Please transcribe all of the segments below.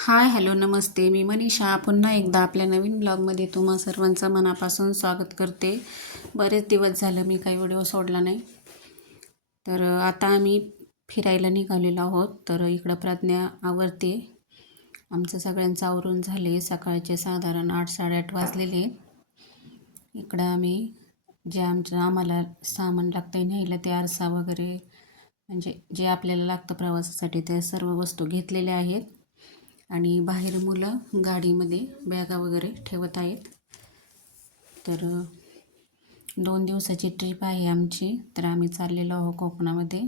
हाय, hello, नमस्ते. मी मनीषा पुन्हा एकदा आपल्या नवीन ब्लॉगमध्ये तुम्हा सर्वांचं मनापासून स्वागत करते. बरेच दिवस झालं मी काही व्हिडिओ सोडला नाही. तर आता आम्ही फिरायला निघालेलो आहोत. तर इकडं प्रज्ञा आवरते. आमचं सगळ्यांचं आवरून झाले. सकाळचे साधारण 8-8:30 वाजलेले. इकडं आम्ही जे आम्हाला सामान लागतं न्यायला, ते आरसा वगैरे म्हणजे जे आपल्याला लागतं प्रवासासाठी, ते सर्व वस्तू घेतलेल्या आहेत. आणि बाहेर मुलं गाडीमध्ये बॅगा वगैरे ठेवत आहेत. तर 2 दिवसाची ट्रिप आहे आमची. तर आम्ही चाललेलो आहोत कोकणामध्ये.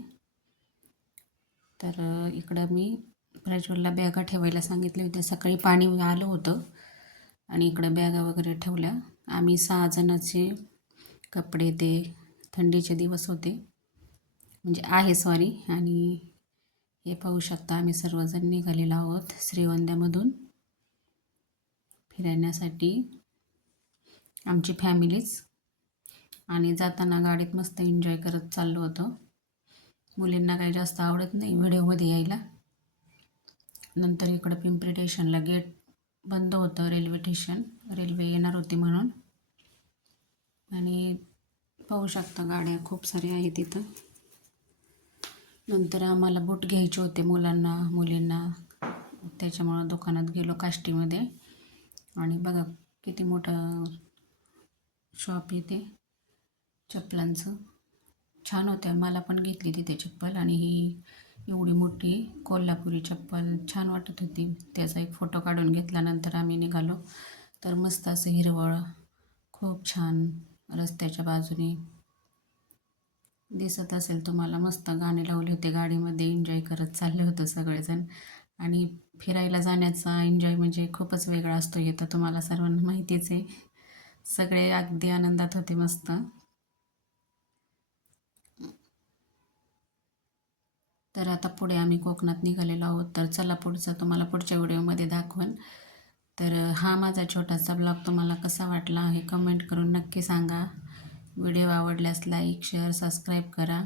तर इकडं मी प्रज्वलला बॅगा ठेवायला सांगितले होते. सकाळी पाणी आलं होतं आणि इकडं बॅगा वगैरे ठेवल्या. आम्ही 6 जणांचे कपडे, ते थंडीचे दिवस होते म्हणजे आहे सॉरी. आणि हे पाहू शकता, आम्ही सर्वजण निघालेलो आहोत श्रीगोंद्यामधून फिरण्यासाठी, आमची फॅमिलीच. आणि जाताना गाडीत मस्त एन्जॉय करत चाललो होतो. मुलींना काही जास्त आवडत नाही व्हिडिओमध्ये यायला. नंतर इकडं पिंपरी स्टेशनला गेट बंद होतं, रेल्वे स्टेशन, रेल्वे येणार होती म्हणून. आणि पाहू शकता गाड्या खूप साऱ्या आहेत इथं. नंतर आम्हाला बूट घ्यायचे होते मुलांना मुलींना, त्याच्यामुळं दुकानात गेलो काष्टीमध्ये. आणि बघा किती मोठं शॉप येते चप्पलांचं, छान होतं. मला पण घेतली तिथे चप्पल, आणि ही एवढी मोठी कोल्हापुरी चप्पल छान वाटत होती. त्याचा एक फोटो काढून घेतल्यानंतर आम्ही निघालो. तर मस्त असं हिरवळ, खूप छान रस्त्याच्या बाजूने दिसत असेल तुम्हाला. मस्त गाणे लावले होते गाडीमध्ये, एन्जॉय करत चालले होतं सगळेजण. आणि फिरायला जाण्याचा एन्जॉय म्हणजे खूपच वेगळा असतो, हे तर तुम्हाला सर्वांना माहितीच आहे. सगळे अगदी आनंदात होते मस्त. तर आता पुढे आम्ही कोकणात निघालेलो आहोत. तर चला पुढचं तुम्हाला पुढच्या व्हिडिओमध्ये दाखवन. तर हा माझा छोटासा ब्लॉग तुम्हाला कसा वाटला हे कमेंट करून नक्की सांगा. व्हिडिओ आवडल्यास लाईक, शेअर, सबस्क्राईब करा.